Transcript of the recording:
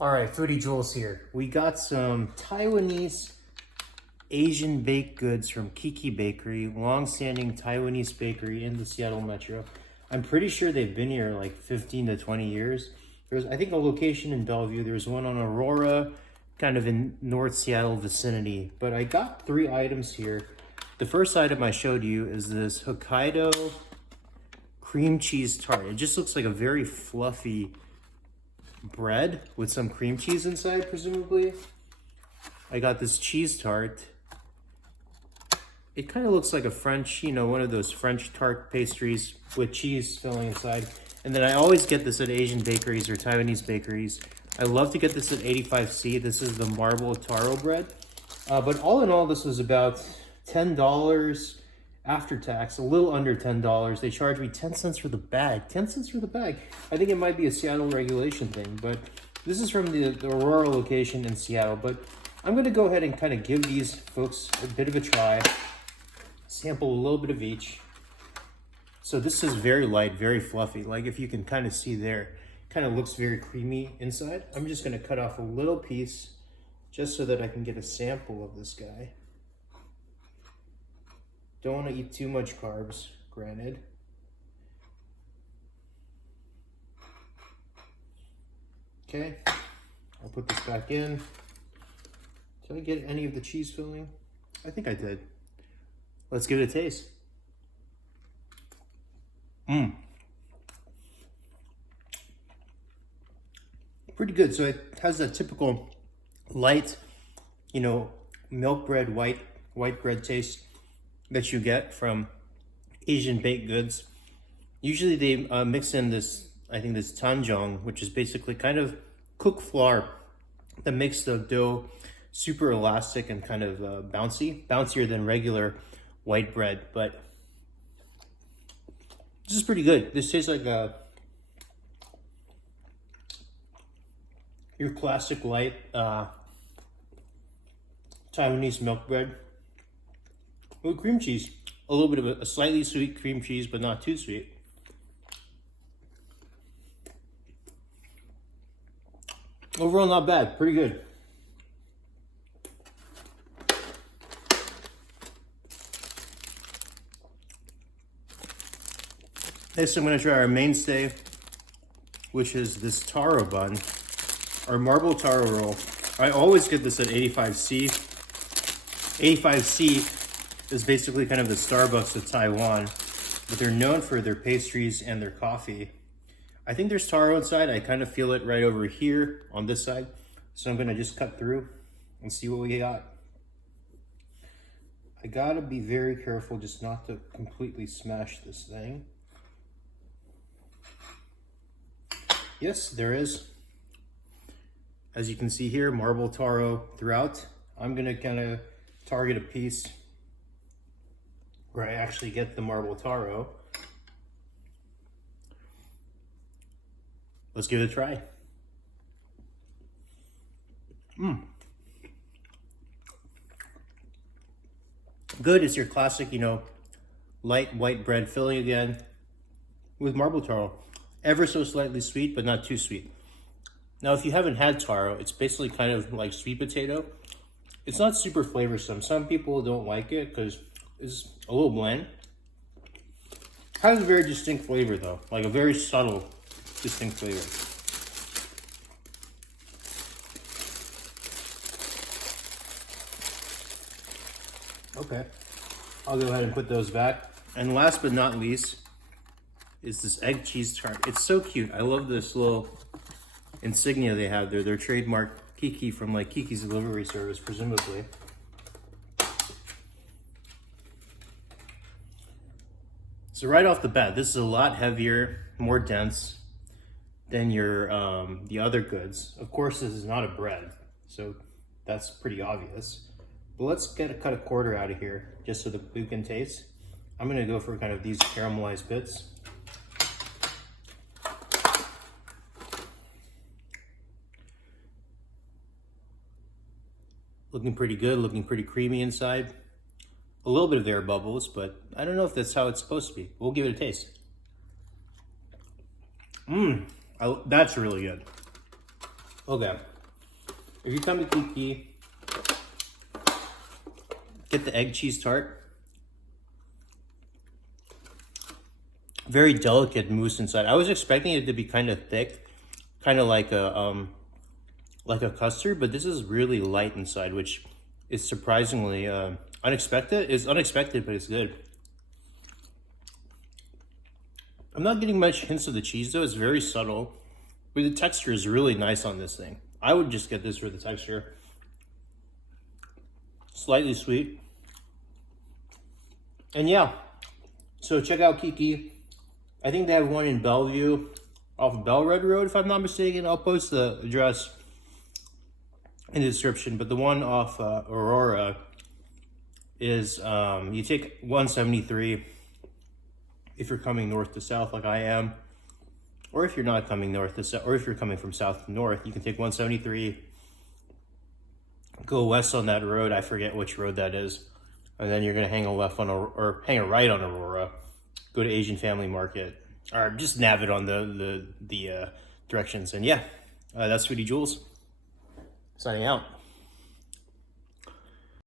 All right, Foodie Jules here. We got some Taiwanese Asian baked goods from Kiki Bakery, long-standing Taiwanese bakery in the Seattle metro. I'm pretty sure they've been here like 15 to 20 years. There's, I think, a location in Bellevue. There's one on Aurora, kind of in North Seattle vicinity. But I got 3 items here. The first item I showed you is this Hokkaido cream cheese tart. It just looks like a very fluffy bread with some cream cheese inside, presumably. I got this cheese tart. It kind of looks like a French, one of those French tart pastries with cheese filling inside. And then I always get this at Asian bakeries or Taiwanese bakeries. I love to get this at 85C. This is the marble taro bread. But all in all, this was about $10 after tax, a little under $10. They charged me 10 cents for the bag. 10 cents for the bag. I think it might be a Seattle regulation thing, but this is from the Aurora location in Seattle. But I'm going to go ahead and kind of give these folks a bit of a try. Sample a little bit of each. So this is very light, very fluffy. Like if you can kind of see there, kind of looks very creamy inside. I'm just going to cut off a little piece just so that I can get a sample of this guy. Don't want to eat too much carbs, granted. Okay, I'll put this back in. Did I get any of the cheese filling? I think I did. Let's give it a taste. Pretty good. So it has that typical light, milk bread, white bread taste that you get from Asian baked goods. Usually they mix in this, I think this tanjong, which is basically kind of cooked flour that makes the dough super elastic and kind of bouncier than regular white bread. But this is pretty good. This tastes like your classic light Taiwanese milk bread with cream cheese. A little bit of a slightly sweet cream cheese, but not too sweet. Overall, not bad. Pretty good. Next, I'm going to try our mainstay, which is this taro bun, our marble taro roll. I always get this at 85C. 85C is basically kind of the Starbucks of Taiwan, but they're known for their pastries and their coffee. I think there's taro inside. I kind of feel it right over here on this side. So I'm going to just cut through and see what we got. I gotta be very careful just not to completely smash this thing. Yes, there is. As you can see here, marble taro throughout. I'm gonna kind of target a piece where I actually get the marble taro. Let's give it a try. Good, it's your classic, light white bread filling again with marble taro. Ever so slightly sweet, but not too sweet. Now, if you haven't had taro, it's basically kind of like sweet potato. It's not super flavorsome. Some people don't like it because it's a little bland. Has a very distinct flavor though, like a very subtle, distinct flavor. Okay, I'll go ahead and put those back. And last but not least is this egg cheese tart. It's so cute. I love this little insignia they have there. Their trademark Kiki from like Kiki's delivery service, presumably. So right off the bat, this is a lot heavier, more dense than your the other goods. Of course, this is not a bread, so that's pretty obvious. But let's cut a quarter out of here just so that we can taste. I'm gonna go for kind of these caramelized bits. Looking pretty good, looking pretty creamy inside. A little bit of air bubbles, but I don't know if that's how it's supposed to be. We'll give it a taste. That's really good. Okay. if you come to Kiki, get the egg cheese tart. Very delicate mousse inside. I was expecting it to be kind of thick, kind of like a custard, but this is really light inside, which is surprisingly unexpected. It's unexpected, but it's good. I'm not getting much hints of the cheese though. It's very subtle, but the texture is really nice on this thing. I would just get this for the texture. Slightly sweet. And yeah, so check out Kiki. I think they have one in Bellevue off of Bellred Road, if I'm not mistaken. I'll post the address in the description, but the one off Aurora is, you take 173 if you're coming north to south like I am, or if you're not coming north to south, or if you're coming from south to north, you can take 173, go west on that road, I forget which road that is, and then you're gonna hang a left on, or hang a right on Aurora, go to Asian Family Market, or just nav it on the directions, and yeah, that's Sweetie Jules, signing out.